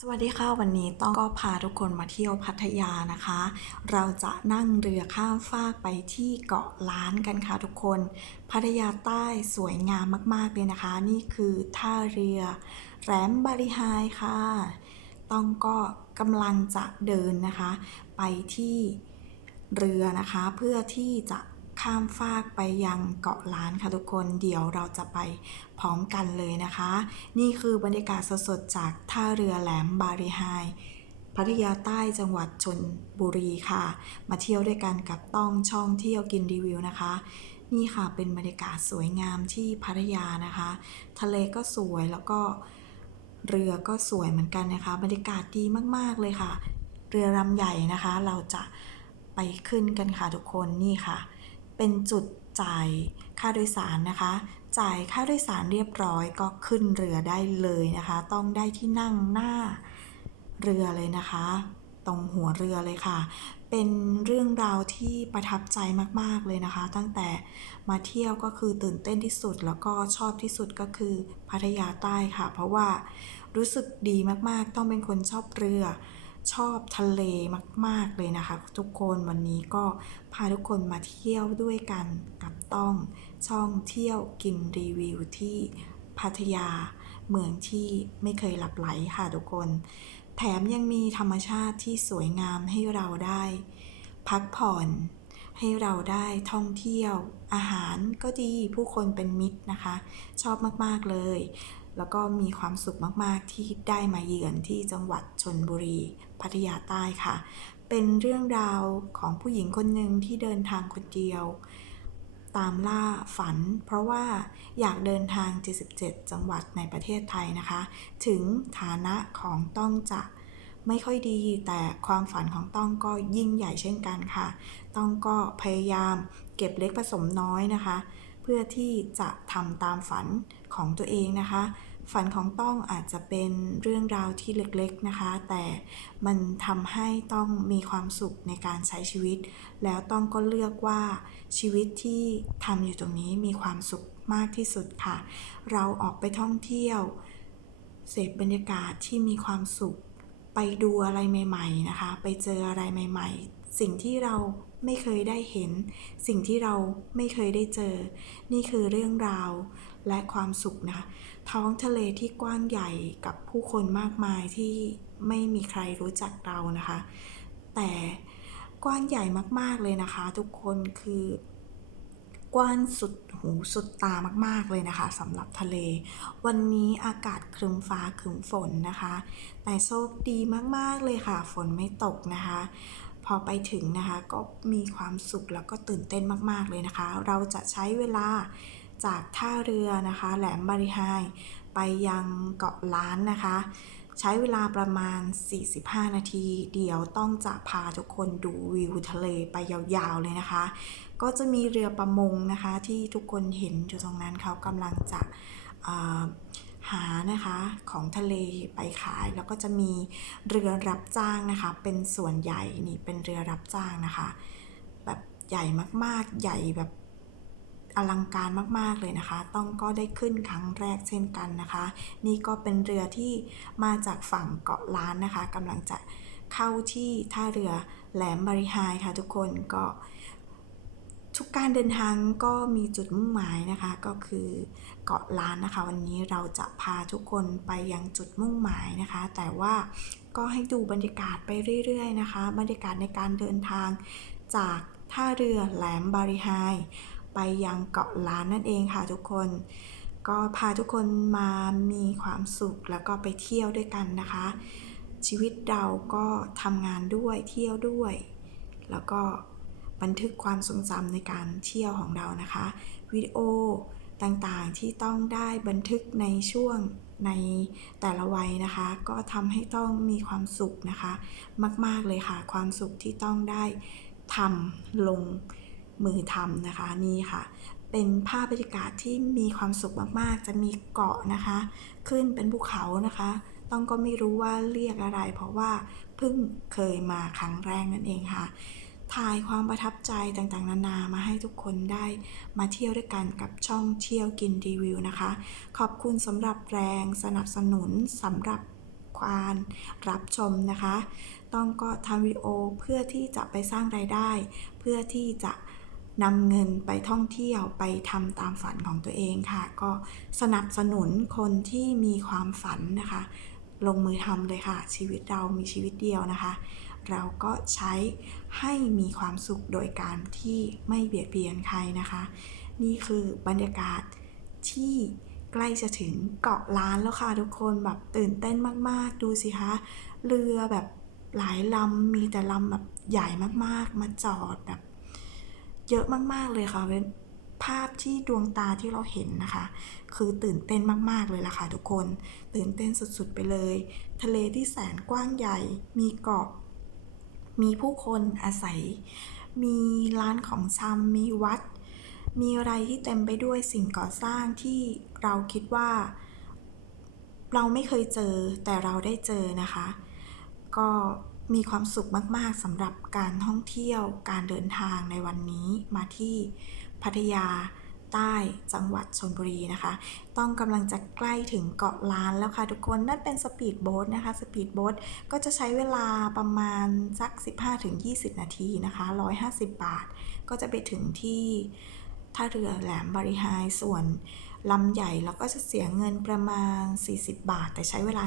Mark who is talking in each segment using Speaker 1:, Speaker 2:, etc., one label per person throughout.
Speaker 1: สวัสดีค่ะวันนี้ต้องก็พาทุกคนมาเที่ยวพัทยานะคะ เราจะนั่งเรือข้ามฟากไปที่เกาะล้านกันค่ะทุกคน พัทยาใต้สวยงามมากๆเลยนะคะ นี่คือท่าเรือแหลมบาริไฮค่ะ ต้องก็กำลังจะเดินนะคะ ไปที่เรือนะคะ เพื่อที่จะ ข้ามฟากไปยังเกาะล้านค่ะทุกคนเดี๋ยวเราจะไปพร้อมกันเลยนะคะ นี่คือบรรยากาศสดๆจากท่าเรือแหลมบาริไฮพัทยาใต้จังหวัดชนบุรีค่ะ มาเที่ยวด้วยกันกับต้องช่องเที่ยวกินรีวิวนะคะ นี่ค่ะเป็นบรรยากาศสวยงามที่พัทยานะคะ ทะเลก็สวยแล้วก็เรือก็สวยเหมือนกันนะคะ บรรยากาศดีมากๆเลยค่ะ เรือลำใหญ่นะคะ เราจะไปขึ้นกันค่ะทุกคนนี่ค่ะ เป็นจุดจ่ายค่าโดยสารนะคะ จ่ายค่าโดยสารเรียบร้อยก็ขึ้นเรือได้เลยนะคะ ต้องได้ที่นั่งหน้าเรือเลยนะคะ ตรงหัวเรือเลยค่ะ เป็นเรื่องราวที่ประทับใจมากๆเลยนะคะ ตั้งแต่มาเที่ยวก็คือตื่นเต้นที่สุดแล้วก็ชอบที่สุดก็คือพัทยาใต้ค่ะ เพราะว่ารู้สึกดีมากๆ ต้องเป็นคนชอบเรือ ชอบทะเลมาก ๆ เลยนะคะ ทุกคนวันนี้ก็พาทุกคนมาเที่ยวด้วยกันกับต้องช่องเที่ยวกินรีวิวที่พัทยาเมืองที่ไม่เคยหลับไหลค่ะทุกคน แถมยังมีธรรมชาติที่สวยงามให้เราได้ พักผ่อนให้เราได้ท่องเที่ยวอาหารก็ดีผู้คนเป็นมิตรนะคะ ชอบมาก ๆ เลย แล้วก็มีความสุขมากๆที่ได้มาเยือนที่จังหวัดชนบุรีพัทยาใต้ค่ะ เป็นเรื่องราวของผู้หญิงคนหนึ่งที่เดินทางคนเดียว ตามล่าฝัน เพราะว่าอยากเดินทาง 77 จังหวัดในประเทศไทยนะคะ ถึงฐานะของต้องจะไม่ค่อยดีแต่ความฝันของต้องก็ยิ่งใหญ่เช่นกันค่ะ ต้องก็พยายามเก็บเล็กผสมน้อยนะคะ เพื่อที่จะทำตามฝันของตัวเองนะคะ ฝันของต้องอาจจะเป็นเรื่องราวที่เล็กๆนะคะ แต่มันทำให้ต้องมีความสุขในการใช้ชีวิต แล้วต้องก็เลือกว่าชีวิตที่ทำอยู่ตรงนี้มีความสุขมากที่สุดค่ะ เราออกไปท่องเที่ยว เสพบรรยากาศที่มีความสุข ไปดูอะไรใหม่ ๆนะคะ ไปเจออะไรใหม่ ๆ สิ่งที่เราไม่เคยได้เห็น สิ่งที่เราไม่เคยได้เจอ นี่คือเรื่องราว และความสุขนะคะท้องทะเลที่กว้างใหญ่กับผู้คนมากมายที่ไม่มีใครรู้จักเรานะคะ แต่กว้างใหญ่มากๆเลยนะคะ ทุกคนคือกว้างสุดหูสุดตามาก ๆ เลยนะคะสำหรับทะเล วันนี้อากาศครึมฟ้าครึมฝนนะคะ แต่โชคดีมาก ๆ เลยค่ะ ฝนไม่ตกนะคะ พอไปถึงนะคะก็มีความสุขแล้วก็ตื่นเต้นมาก ๆ เลยนะคะ เราจะใช้เวลา จากท่าเรือนะคะ แหลมบาริไฮไปยังเกาะล้านนะคะ ใช้เวลาประมาณ 45 นาที เดี๋ยวต้องจะพาทุกคนดูวิวทะเลไปยาวๆเลยนะคะ ก็จะมีเรือประมงนะคะ ที่ทุกคนเห็นอยู่ตรงนั้นเขากำลังจะหานะคะของทะเลไปขายแล้วก็จะมีเรือรับจ้างนะคะ เป็นส่วนใหญ่นี่เป็นเรือรับจ้างนะคะ แบบใหญ่มากๆใหญ่แบบ อลังการมากๆเลยนะคะ ต้องก็ได้ขึ้นครั้งแรกเช่นกันนะคะ นี่ก็เป็นเรือที่มาจากฝั่งเกาะล้านนะคะกำลังจะเข้าที่ท่าเรือแหลมบริไฮค่ะทุกคนก็ทุกการเดินทางก็มีจุดมุ่งหมายนะคะ ก็คือเกาะล้านนะคะ วันนี้เราจะพาทุกคนไปยังจุดมุ่งหมายนะคะ แต่ว่าก็ให้ดูบรรยากาศไปเรื่อย ๆ นะคะ บรรยากาศในการเดินทางจากท่าเรือแหลมบาริไฮ ไปยังเกาะล้านนั่นเองค่ะทุกคน ก็พาทุกคนมามีความสุขแล้วก็ไปเที่ยวด้วยกันนะคะ ชีวิตเราก็ทำงานด้วยเที่ยวด้วย แล้วก็บันทึกความทรงจำในการเที่ยวของเรานะคะวิดีโอต่างๆที่ต้องได้บันทึกในช่วงในแต่ละวัยนะคะ ก็ทำให้ต้องมีความสุขนะคะ มาก ๆเลยค่ะ ความสุขที่ต้องได้ทำลง มือทำนะคะนี่ค่ะ เป็นภาพบรรยากาศที่มีความสุขมากๆ จะมีเกาะนะคะ ขึ้นเป็นภูเขานะคะ ต้องก็ไม่รู้ว่าเรียกอะไร เพราะว่าเพิ่งเคยมาครั้งแรกนั่นเองค่ะถ่ายความประทับใจต่างๆ นานามาให้ทุกคนได้ มาเที่ยวด้วยกันกับช่องเที่ยวกินรีวิวนะคะ ขอบคุณสำหรับแรงสนับสนุนสำหรับการรับชมนะคะ ต้องก็ทำวิดีโอเพื่อที่จะไปสร้างรายได้ เพื่อที่จะ นำเงินไปท่องเที่ยวไปทำตามฝันของตัวเองค่ะ ก็สนับสนุนคนที่มีความฝันนะคะ ลงมือทำเลยค่ะ ชีวิตเรามีชีวิตเดียวนะคะ เราก็ใช้ให้มีความสุขโดยการที่ไม่เบียดเบียนใครนะคะ นี่คือบรรยากาศที่ใกล้จะถึงเกาะล้านแล้วค่ะทุกคนแบบตื่นเต้นมาก ๆ ดูสิคะ เรือแบบหลายลำมีแต่ลำแบบใหญ่มากๆ มาจอดแบบ เยอะมาก ๆ เลยค่ะเป็นภาพที่ดวงตาที่เราเห็นนะคะ คือตื่นเต้นมาก ๆ เลยล่ะค่ะทุกคน ตื่นเต้นสุด ๆ ไปเลย ทะเลที่แสนกว้างใหญ่ มีเกาะ มีผู้คนอาศัย มีร้านของชำมีวัด มีอะไรที่เต็มไปด้วยสิ่งก่อสร้างที่เราคิดว่า เราไม่เคยเจอแต่เราได้เจอนะคะ ก็ มีความสุขมาก ๆสำหรับการท่องเที่ยวการเดินทางในวันนี้มาที่พัทยาใต้จังหวัดชลบุรีนะคะ ต้องกำลังจะใกล้ถึงเกาะล้านแล้วค่ะทุกคน นั่นเป็นสปีดโบ๊ทนะคะ สปีดโบ๊ทก็จะใช้เวลาประมาณสัก 15-20 นาทีนะคะ 150 บาท ก็จะไปถึงที่ท่าเรือแหลมบริหายส่วนลำใหญ่เราก็จะเสียเงินประมาณ 40 บาท แต่ใช้เวลา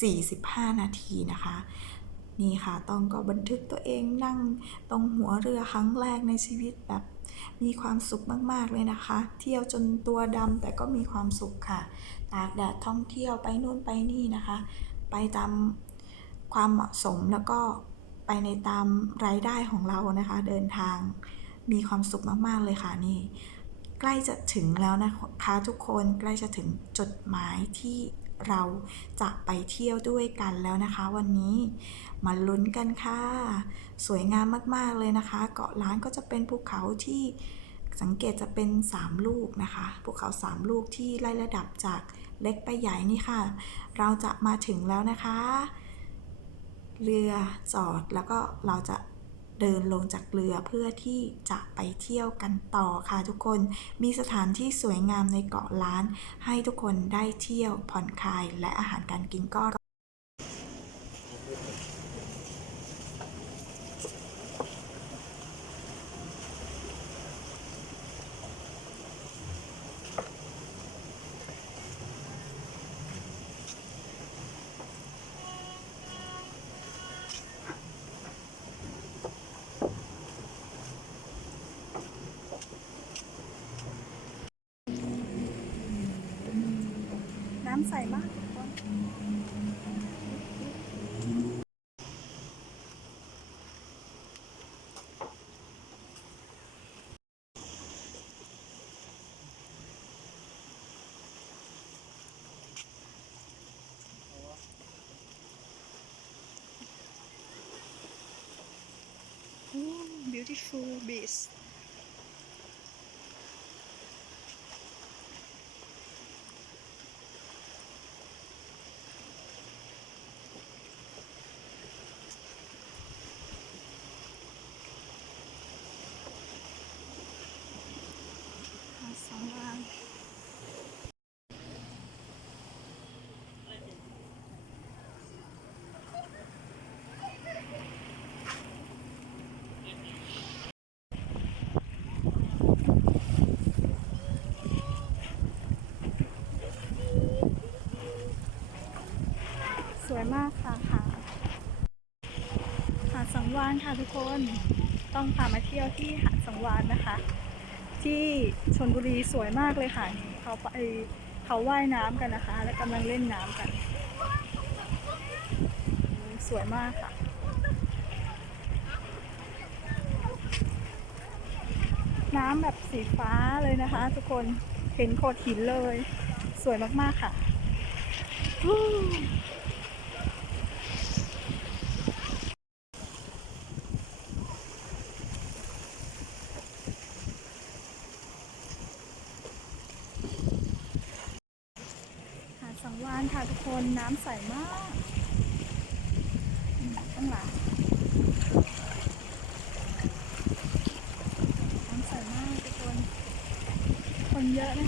Speaker 1: 10 45 นาทีนะคะ นี่ค่ะต้องก็บันทึกตัวเองนั่งตรงหัวเรือครั้งแรกในชีวิตแบบมีความสุขมาก ๆ เลยนะคะ เที่ยวจนตัวดำแต่ก็มีความสุขค่ะ ตากแดดท่องเที่ยวไปนู่นไปนี่นะคะ ไปตามความเหมาะสมแล้วก็ไปในตามรายได้ของเรานะคะ เดินทางมีความสุขมาก ๆ เลยค่ะนี่ ใกล้จะถึงแล้วนะคะทุกคนใกล้จะถึงจุดหมายที่เราจะไปเที่ยวด้วยกันแล้วนะคะ วันนี้มาลุ้นกันค่ะ สวยงามมากๆเลยนะคะ เกาะล้านก็จะเป็นภูเขาที่สังเกตจะเป็น 3 ลูกนะคะภูเขา 3 ลูกที่ไล่ระดับจากเล็กไปใหญ่นี่ค่ะ เราจะมาถึงแล้วนะคะ เรือจอดแล้วก็เราจะ เดินลงจากเรือเพื่อที่จะไปเที่ยวกันต่อค่ะทุกคน มีสถานที่สวยงามในเกาะล้าน ให้ทุกคนได้เที่ยวผ่อนคลายและอาหารการกินก็ น้ำใสมากทุกคนโอ้ beautiful beach หาดสองวางสวยมากค่ะหาดหาดสังวานค่ะ ทุกคนต้องพามาเที่ยวที่หาดสังวานนะคะ ที่ชนบุรีสวยมากเลยค่ะนี่เขาไปเขาว่ายน้ำกันนะคะ และกำลังเล่นน้ำกัน สวยมากค่ะน้ำแบบสีฟ้าเลยนะคะ ทุกคนเห็นโขดหินเลย สวยมากๆค่ะฮู้หาดสังวาน คนน้ำใสมากข้างหลังน้ำใสมากทุกคน คนเยอะนะคะ